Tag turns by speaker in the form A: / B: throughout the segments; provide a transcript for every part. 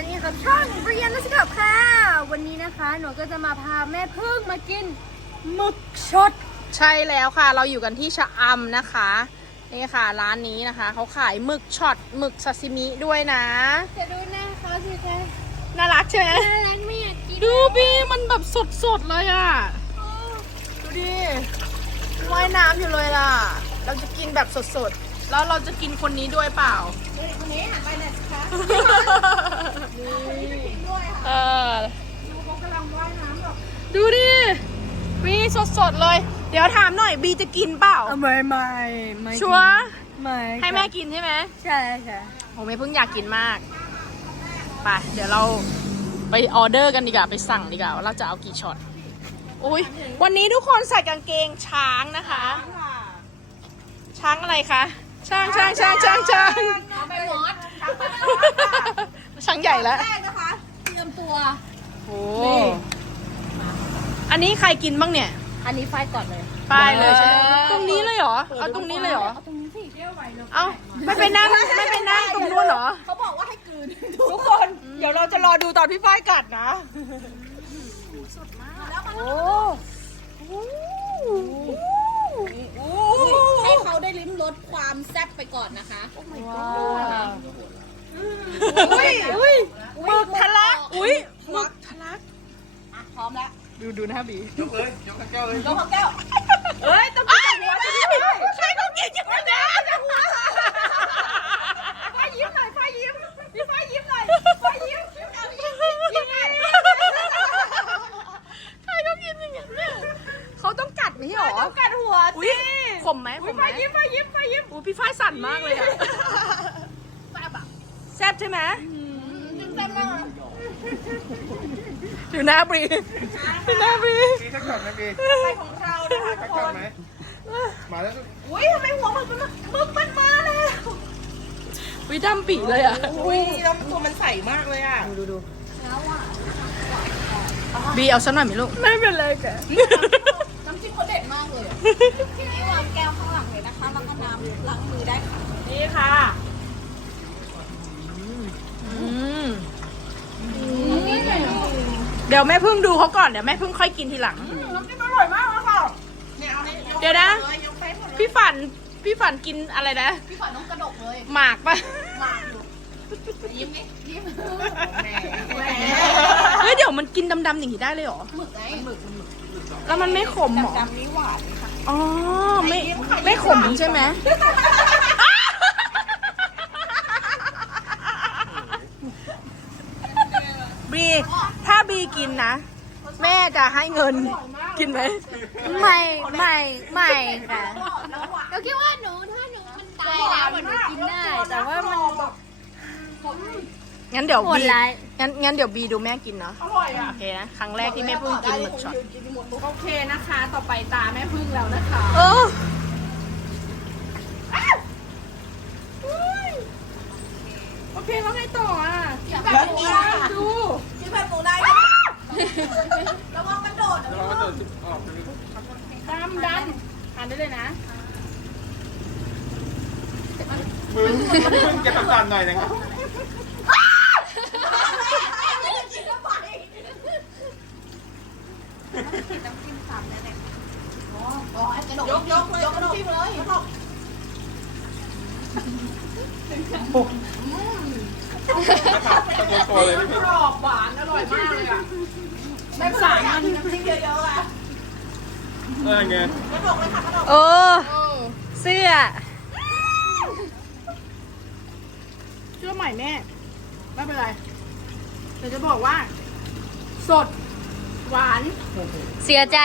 A: ตอนนี้ครับช่องเรียนรู้สักค่ะ วันนี้นะคะ หนูก็จะมาพาแม่พึ่งมากินหมึกชด
B: ใช่แล้วค่ะ เราอยู่กันที่ชะอํานะคะนี่ค่ะร้านนี้นะคะเขาขายหมึกช็อตหมึกซาซิมิด้วยนะ
C: จะดูหน้าเขาสิแค่น่ารักเชน่ารักมาก
B: ดูบีมันแบบสดสดเลยอะ่ะดูดิว่ายน้ําอยู่เลยล่ะ เราจะกินแบบสดๆแล้วเราจะกินคนนี้ด้วยเปล่า
D: คนนี้หันไปเนี่ยคะ นี่ด้วยค่ะดูเขากำลังว่ายน้ำแบบ
B: ดูดิวีสดๆเลย เดี๋ยวถามหน่อย บีจะกินเปล่า
C: ไม่ไม่ไ
B: ม่ ชัวร์ไม่ให้แม่กินใช่ไหมใช่ใช่ผมไม่เพิ่งอยากกินมาก ไป เดี๋ยวเราไปออเดอร์กันดีกว่า ไปสั่งดีกว่า เราจะเอากี่ช็อตอุ้ยวันนี้ทุกคนใส่กางเกงช้างนะคะ ช้างอะไรคะช่างช่างช่างช่างช่างไปหมดช่างใหญ่แล้วแ
D: รกนะคะ เตรียมตัว
B: โอ้โหอันนี้ใครกินบ้างเนี่ย
E: อันนี้ฝ้ายก่อนเลย
B: ไปเลยใช่ไหมตรงนี้เลยเหรอ เอาตรงนี้เลยเหรอ เอา
D: ตรงนี้สิเที่ยไปเลย
B: เอาไม่ไปนั่งไม่ไปนั่งตรงนู้นเหรอ
D: เขาบอกว่าให้กืน
B: ทุกคน เดี๋ยวเราจะรอดูตอนพี่ฝ้ายกัดนะ
D: สดมากโอ้โหโออดนะคะโอ
B: ้ยอ้หมึกทะลัก อุ้ยหมึกทะลักพร้อมแล้ว ดูดูนะบีี
F: ยกเลยยกแก้วเลย
D: ยกแก้ว
B: เฮ้ยต้องกินหัวใช่ต้องกินยิ้มหน่อยนะ
D: หัวไฟยิ้มหน่อยไฟยิ้มมีไฟยิ้มหน่อยไฟยิ้มยิ้มยิ้มยิ้ม
B: ใครต้กินอย่งเนี้เขาต้องกัดไหมหรอ ต
D: ้องกัดหัวสิขมไหมขมไหมยิ้มไปยิ้มไปยิ้ม
B: โอู้พี่ฝ้ายสั่นมากเลยอะแซ่บอะแซ่บใช่ไหมแซ่บมากอยู่หน้าบีหน้าบี
F: มีขั้ไหมี
D: ของเราทุกคนมาแล้วอุ้ยทำไมหัวมันมึนมันมาเลย
B: ววิ่ดมปีเลยอ่ะอุ้ยแล้วตัวมันใสมากเลยอ่ะดูดูดูบีเอาฉันหน่อยไหมลูก
C: ไม่เป็นไรแก
D: ขาเด็ดมากเลยทีวางแก้วข้างหลังเลยนะคะ แล้วก็น้ำล้างมือได้ค่ะ
B: นี่ค่ะเดี๋ยวแม่พึ่งดูเขาก่อน เดี๋ยวแม่พึ่งค่อยกินทีหลัง
D: น้ำจิ้มอร่อยมากเลยค่ะ
B: เดี๋ยวนะ พี่ฝัน พี่ฝันกินอะไรนะ
D: พี่ฝันน้องกระดกเลย หมากปะหมากย่ิ้มดิยิ้ม
B: เฮ้ยเดี๋ยวมันกินดำๆอย่างนี้ได้เลยเหรอ
D: หมึกไงหมึกหมึก
B: แล้วมันไม่ขมหรอ
D: ดำนี่หวานค่ะ
B: อ๋อ ไม่ ไม่ขมใช่ไหมบี ถ้าบีกินนะ แม่จะให้เงิน กินไหม
C: ไม่ไม่ไม่ค่ะเราคิดว่าหนูถ้าหนูมันตายแล้วหนูกินได้ แต่ว่ามันงั้นเดี๋ยวบี
B: งั้นงั้นเดี๋ยวบีดูแม่กินเนาะอร่อยอ่ะโอเคนะครั้งแรกที่แม่พึ่งกินหมดช็อตโอเคนะคะต่อไปตา แม่พึ่งแล้วนะคะเออโอเคแล้วไงต่ออ่ะกินแบบหมูได้ดู
D: กินแบบหมูได้ระวังกระโดดนะพี่ลูก
B: ดำดำหันได้เลยนะ
F: มือมือจะตัดสั้นหน่อยนะครับ
D: ยกยกเลยกระดกเลยกระดกกระดกกระดกกรอบหวานอร่อยมากเลยอ่ะไม่ใส่มันน้ำจิ้มเยอะๆอ่ะ
B: เออเสื้อเสื้อใหม่แม่ไม่เป็นไรแต่จะบอกว่า สดหวาน เสียใจ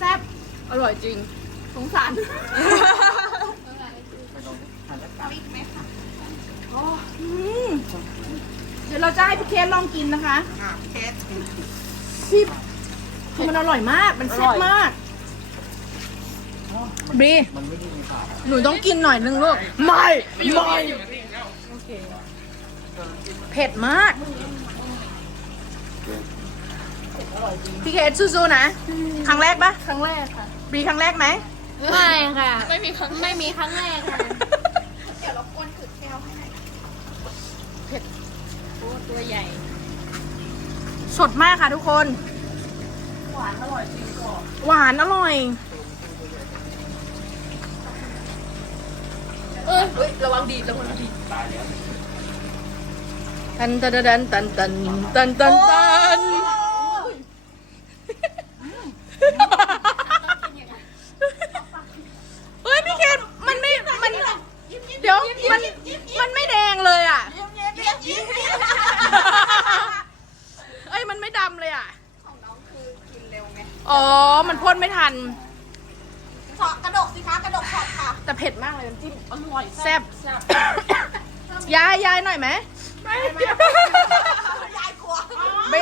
B: แซ่บ อร่อยจริง สงสารเดี๋ยวเราจะให้พี่เคสลองกินนะคะเคสพี่คือมันอร่อยมาก มันแซ่บมากบีหนูต้องกินหน่อยนึงลูก ไม่ ไม่ เผ็ดมากพี่เคสสู้ๆนะครั้งแรกปะครั้งแรกค่ะ มีครั้งแรกไหม
C: ไม่ค่ะไม่มีครั้งไม่มีครั้งแรกค่ะเดี๋ยวรบกวนขึ้นแก้วให้หน่อย
G: เผ็ดโอ้ตัวใหญ่
B: สดมากค่ะ ทุกคน
D: หวานอร่อยจริงก่อ
B: หวานอร่อยเออเ
D: ้ยระวังดีระวังดีตายวตันตันตันตันตันตันตันตันตตันตนตตันตนตตันตน
B: อ๋อมันพ่นไม่ทัน
D: ชอกระดกสิคะกระดกชอค่ะ
B: แต่เผ็ดมากเลยจิ้มอร่อยแซ่บยายยายหน่อยไหมไม่
D: ยายขวบเบ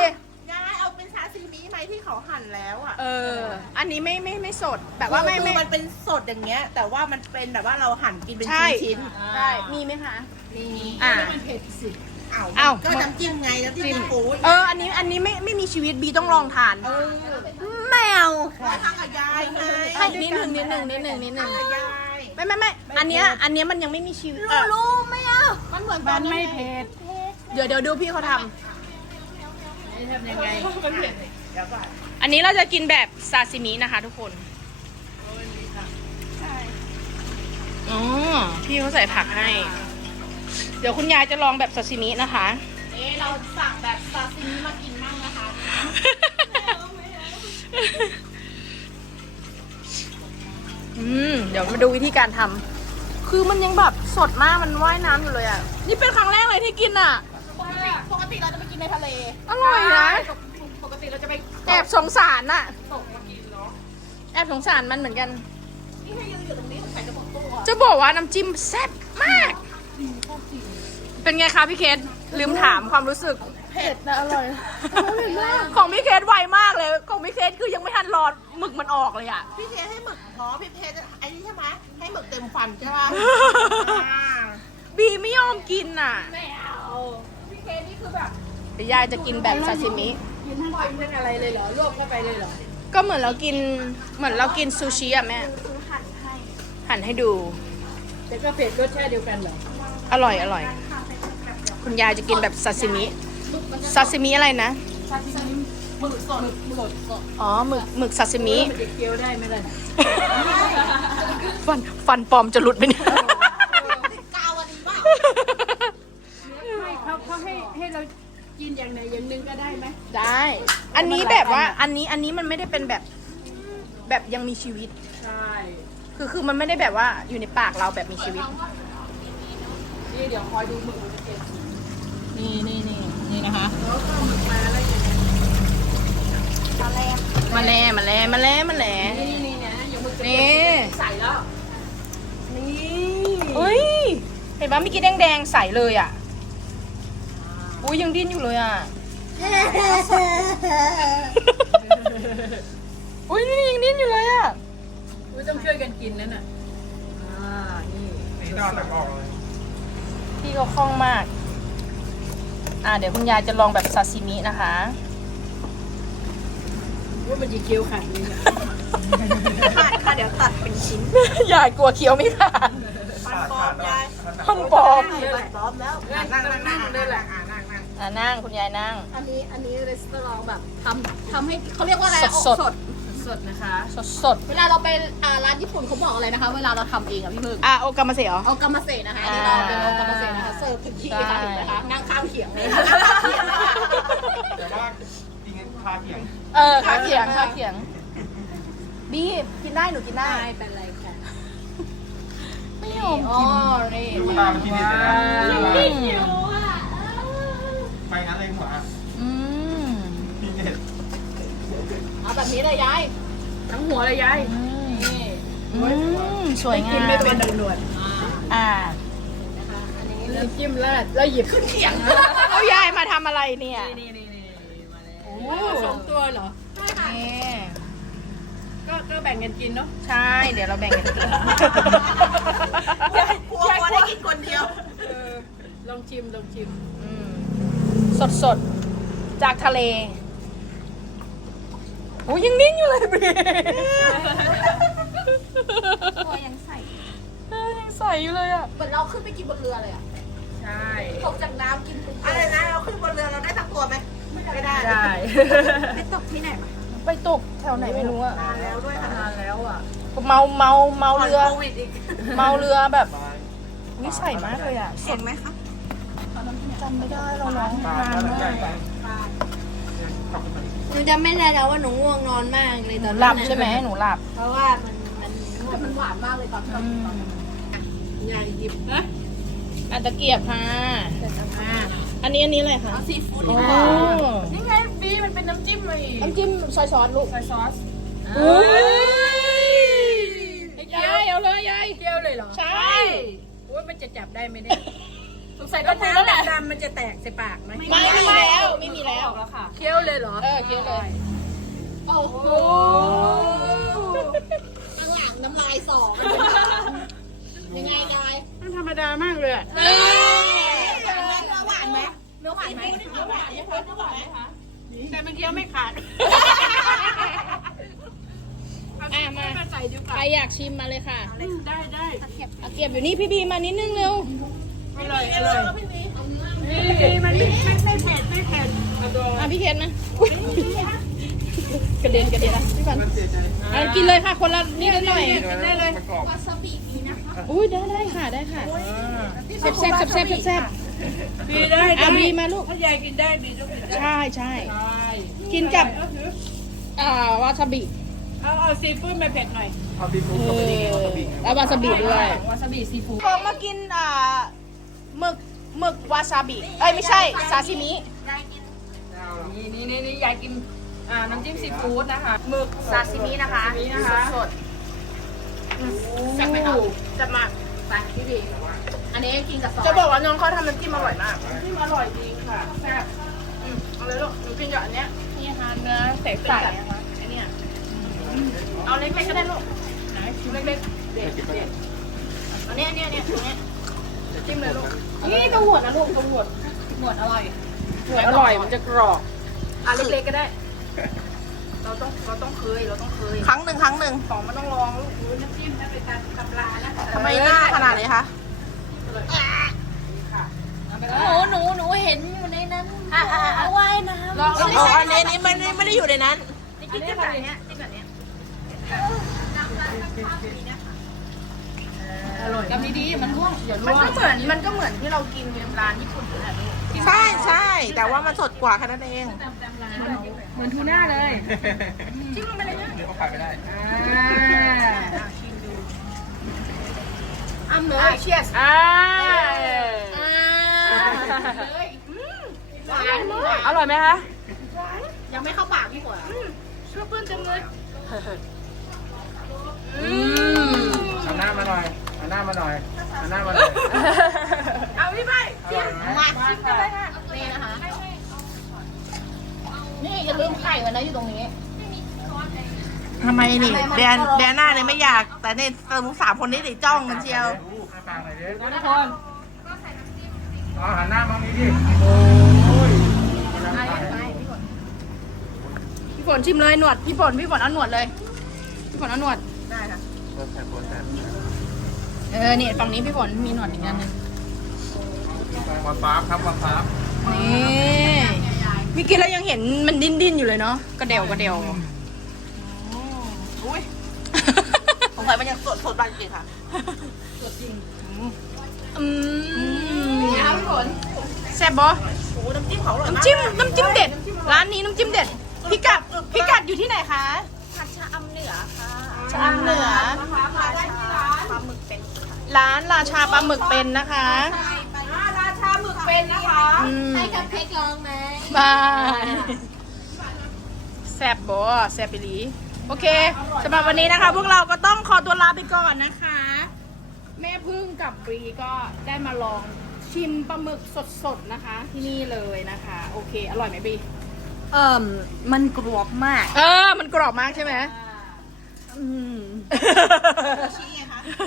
D: ยายเอาเป็นชาซีมีไหมที่เขาหั่นแล้วอ่ะ
B: เออ อันนี้ไม่ไม่ไม่สดแบบว่าไม่ไม่
D: มันเป็นสดอย่างเงี้ย แต่ว่ามันเป็นแบบว่าเราหั่นกินเป็นชิ้นชิ้น
B: ใช่มีไหมคะ
D: มีอ่ะมันเผ็ดสุดเอาก็จำจิ้มไงแ้วจิ้มโอ
B: เออ อันนี้ อันนี้ไม่ ไม่มีชีวิต บีต้องลองทาน
C: แมว
D: ทางกับยายไง
B: ให้นิดหนึ่งนิดหนึ่งนิดหนึ่งไม่ไม่ไม่อันนี้อันนี้มันยังไม่มีชีวิต
C: รู้รู้ไม่เอา
D: มันเหมือนต
B: อนไม่เผ็ด เดี๋ยวเดี๋ยวดูพี่เขาทำ อันนี้เราจะกินแบบซาซิมินะคะทุกคนอ๋อพี่เขาใส่ผักให้เดี๋ยวคุณยายจะลองแบบซาซิมินะคะ
D: เอเราสั่งแบบซาซิมิมากินมั่งนะคะ
B: อืมเดี๋ยวมาดูวิธีการทำคือมันยังแบบสดมาก มันว่ายน้ำอยู่เลยอ่ะ นี่เป็นครั้งแรกเลยที่กินอ่ะ
D: ปกติเราจะไปกินในทะเล อร่อยนะ ปกติเราจะไป
B: แอบสงสารน่ะแอบสงสารมันเหมือนกัน
D: นี่ยังอยู่ตรงนี้ใส่จะ
B: บอกว่าน้ำจิ้มแซ่บมากเป็นไงคะพี่เคส ลืมถามความรู้สึก
C: เผ็ดนะอร่อย
B: ของพี่เคสไวมากเลย ของพี่เคสคือยังไม่ทันหลอดหมึกมันออกเลยอ่ะ
D: พี่เคสให้หมึกพอพี่เคสไอ้นี่ใช่ไหมให้หมึกเต็มฟันใช่ไหม
B: บีไม่ยอมกินอ่ะ
D: ไม่เอา พี่เคสนี่คือแบบ
B: ยายจะกินแบบซาซิมิ
D: กินบ่อยเป็นอะไรเลยเหรอลวกเข้าไปเลยเหรอ
B: ก็เหมือนเรากินเหมือนเรากินซูชิอ่ะแม่ หั่นให้ หั่นให้ดู
D: แต่ก็เผ็ดรสชาติเดียวกันเหรอ
B: อร่อยอร่อยุณยายจะกินแบบซาซิมิ ซาซิมิอะไรนะ
D: หมึกสดหมึก
B: สดอ๋อหมึกหมึกซาซิมิฟันฟันปอมจะหลุดไปเนี่ยก
D: เขาเขาให้ให้เรากินอย่างไหนอย่างนึงก็ได้ไหม
B: ได้ อันนี้แบบว่าอันนี้อันนี้มันไม่ได้เป็นแบบ แบบยังมีชีวิต ใช่ คือคือมันไม่ได้แบบว่าอยู่ในปากเราแบบมีชีวิต
D: ดี๋ยวคอยดูมือเก
B: นี่นี่นี่นี่นะคะมาแล้วมาแล้วมาแล้วมาแล้ว
D: นี่นี่เนี่นยอย่ามือจะเนี่ใส่แล้ว
B: นี่เฮ้ย เห็นปะมิกี้แดงแดงใสเลยอ่ะอุ้ยยังดิ้นอยู่เลยอ่ะอุ้ยยังดิ้นอยู่เลยอ่ะ
D: อุ้ยต้องช่วยกันกินนั่นอ่ะ อ่
F: า นี่นี่ได้แต่บอกเลย
B: ี่ก็คล่องมาก อ่าเดี๋ยวคุณยายจะลองแบบซาซิมินะคะ
D: ว่ามันจะเคี้ยวขาดเลยขาดค่ะเดี๋ยวตัดเป็นชิ้น
B: ยายกลัวเคี้ยวไม่ขาดปอมยายปอมปอม
D: แล้วนั่งนั่งนั่งนั่งนั่งนั่ง
B: นั่งคุณยายนั่ง
D: อันนี้อันนี้รีสตอรองแบบทำทำให้เขาเรียกว่าอะไร สดสดนะคะสดสดเวลาเราไปร้านญี่ปุ่นเขาบอกอะไรนะคะเวลาเราทำเองอะพี่มึ่ง
B: อ่ะโอกามาเซ่เหรอ
D: โอกามาเซ่นะคะนี่เราเป็นโอกามาเซ่นะคะเสิร์ฟถุงที่นะคะงางข้าวเขียงเลย
F: แต่ว่าจริงๆข้าเขียง
B: เออข้าเขียงข้าเขียงบีบกินได้หนูกินได้ไม
C: ่เป็นไรค่ะ
B: ไม่ยอมกินอ๋อนี่
F: ดูมกเลยนะไม่หิวอ่ะไปงั้นเลยหัว
D: าแบบนี้เลยยาย ทั้งหัวเลยยาย
B: อืมสวยงามกิน
D: ไม่เป็นดนวด
B: อ่าอนนะ
D: ะคัแล้วจิ้มแล้วแล้วหยิบขึ้นเขียง
B: เอายายมาทำอะไรเนี่ย
D: นี่นี่นี่มาเลย โอ้สองตัวเหรอ
C: ใช่ค่ะ
D: ก็ ก็แบ่งกันกินเนาะ
B: ใช่ เดี๋ยวเราแบ่งกันกิน
D: กลัวกลัวได้กินคนเดียวลองชิมลองชิม
B: สดสด จากทะเลโอ้ยังนิ่งอยู่เลยเบรตัวยังใส่ ยังใส่อยู่เลยอ่ะ
D: เหมือนเราขึ้นไปกินบนเรือเลยอ่ะ ใช่ตกจากน้ำกินทุกออะไรนะ เราขึ้นบนเรือเราได้ตังตัวไหมไม่ได้ ไ
C: มปตกที่ไหน
B: ไปตกแถวไหนไม่รู้อะน
D: านแล้วด้วยนานแล้วอ่ะ
B: เมาเมาเมาเรือ เมาเรือแบบนี่ใส่มากเลยอ่ะ เห็นไหมคะจำไม่ได้เราลองนานมาก
C: จะไม่แน่แล้วว่าหนูง่วงนอนมากเลยต
B: อนหลับใช่ไหมให้หนูหลับ
C: เพราะว่ามันมันมันหวานมากเลยตอนนี้
D: งานหยิบนะ
B: อันตะเกียบค่ะอันนี้อันนี้เลยค่ะ
D: ซีฟู้ดนค่ะนี่ไงบีมันเป็นน้ำจิ้มเลย
B: น้ำจิ้มซอยซอสลูก ซ
D: อยซอสอุ้
B: ยยายเอาเลยยายเกี่ยวเลยเหรอ ใช่
D: โอ้ยมันจะจับได้ไหมเนี่ยสงสัยก็
B: น้ำดำมันจะแตกใส่ปากไหมไม่เคี้ยวเลยเหรอเ
D: ออเคี้ยวเลย โอ้โหอังหลังน้ำลายสองยังไงกาย
B: มันธรรมดามากเลยเนื้
D: อหวานไหมเนื้อหวานไหมเนื้อหวานไหมคะเนื้อหวานไหมคะแต่มันเคี้ยวไม่ขาด
B: ใครอยากชิมมาเลยค่ะ
D: ได้ได้
B: เก็บอยู่นี่พี่บีมานิดนึงเร็ว
D: ไปเลยไปเลยพี่บี
B: ี่เห็นนะกระเด็นกระเด็นนะพี่บอลกินเลยค่ะคนละนิดหน่อยได้เลยอุ้ยได้ได้ค่ะได้ค่ะเซ็บเซ็บเซ็บเซ็บเบีได้อาบีมาลูก พ
D: ่อใหญ่กินได้บีลูกินได้
B: ใช่ใช่ กินกับ อ่าวาซาบิ
D: เอาเอาซีฟู้ดมาเผ็ดหน่อย
F: เอาแ
B: ล้ววาซาบิด้วย
D: วาซาบิซีฟู้ด
B: พอมากินอ่าหมึกหมึกวาซาบิเอ้ยไม่ใช่ซาซิมิ
D: นี่นี่นี่ยายกินอ่าน้ำจิ้มซีฟู้ดนะคะหมึกซาซิมินะคะสดสดจะไปดูจะมาไปที่ดี อันนี้กินกับซอส
B: จะบอกว่าน้องเขาทำน้ำจิ้มอร่อยมาก
D: น้ำจิ้มอร่อยจริงค่ะแซ่บอืมเอาเลยลูกหนูกินจากอัเนี้ยนี่ค่เนื้อใส่ใส่นะคะอันเนี้ยเอาเล็กปก็ได้ลูกไหนเล็กเดๆอันนี้อันนี้อันนี้ตรงนี้จิ้มเลยลูก
B: นี่ตัวหัวนะลูกตัวหัวหัวอร่อยหัวอร่อยมันจะกรอบ
D: อะเล็กๆก็ได้ เราต้องเราต้องเคย เราต้องเคย
B: ครั้งหนึ่งครั้งหนึ่งข
D: องมันต้องลองลูกน้ำจิ้มนะเป็นการตำลานะ
B: ทำไมหน้าขนาดไหนคะ
C: หนูหนูหนูเห็นอยู่ในนั้นเอาไว้น้ำอ
B: ๋อันนี้นี่ไม่ได้ไม่ได้อยู่ในนั้น
D: นี่กินแบบนี้กินแบบนี้ก
B: ำดีๆ มันร่วง
D: มันก็เหมือนมันก็เหมือนที่เรากินนร้านญี่ปุ่นนะ
B: ใช่ใช่ แต่ว่ามันสดกว่าแค่นั้นเอง เหมือนทูน่าเลย
D: จิ้มลงไปเลยเนี่ยเขาขายไปได้อ่าชิมดูอ้ำเลยเ
B: ชียสอ่าหวานมากอร่อยไหมคะ
D: ยังไม่เข้าปากพี่ฝนชื่อเพื่อนจังเลย
F: มาหน่อยหันหน้ามาหน่อย
D: เอาพี่ไปมาชิมกันเลยค่ะ นี่นะคะนี่อยลืมไข่ไว้นะอยู่ตรงนี้
B: ทำไมนี่ แดน แดนหน้าเนี่ยไม่อยาก แต่เนี่ยลูกสาวคนนี้ติจ้องมันเชียว่ยท
F: หันหน้ามองนี้ดิ
B: พี่ฝนชิมเลยหนวด พี่ฝนพี่ฝนเอาหนวดเลย พี่ฝนเอาหนวด
D: ได้ค่ะ
B: เออเนี่ยฝั่งนี้พี่ฝนมีหนวดอีกอันนึง
F: วันฟ้าครับวันฟ้า
B: นี่พี่กินแล้วยังเห็นมันดิ้นดิ้นอยู่เลยเนาะกระเดี่ยวกระเดี่ยว
D: โอ้ยผมใส่มันยังสดสดบางจริงค่ะ
B: อืมนี่ครัพี่ฝนแซ่บบอน้ำจิ้มเขาน้ำจิ้ม น้ำจิ้มเด็ด ร้านนี้น้ำจิ้มเด็ดพี่กัดพี่กัดอยู่ที่ไหนคะ
D: ชาอําเหนือค่ะ
B: ชาอําเหนือาหมึกเป็นร้านราชาปลาหมึกเป็นนะคะ
D: ราชาหมึกเป็นนะคะ
C: ให้กับเพชรลองไหม
B: บ้าแซบบอแซบไปหลีโอเคสำหรับวันนี้นะคะ พวกเราก็ต้องขอตัวลาไปก่อนนะคะ แม่พึ่งกับบีก็ได้มาลองชิมปลาหมึกสดๆนะคะ ที่นี่เลยนะคะ โอเค อร่อยไหมบี
C: เอิ่มมันกรอบมาก
B: เออ มันกรอบมากใช่ไหม
C: อืม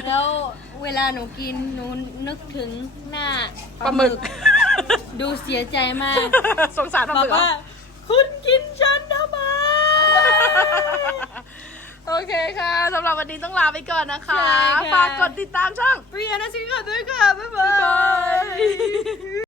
C: แล้วเวลาหนูกินหนูนึกถึงหน้าปลาหมึก ดูเสียใจมาก
B: สงสารปลาหมึกว่าคุณกินฉันทำไมโอเคค่ะสำหรับวันนี้ต้องลาไปก่อนนะคะ ฝากกดติดตามช่องเปลียนนะสิค่ะด้วยค่ะ บ๊ายบาย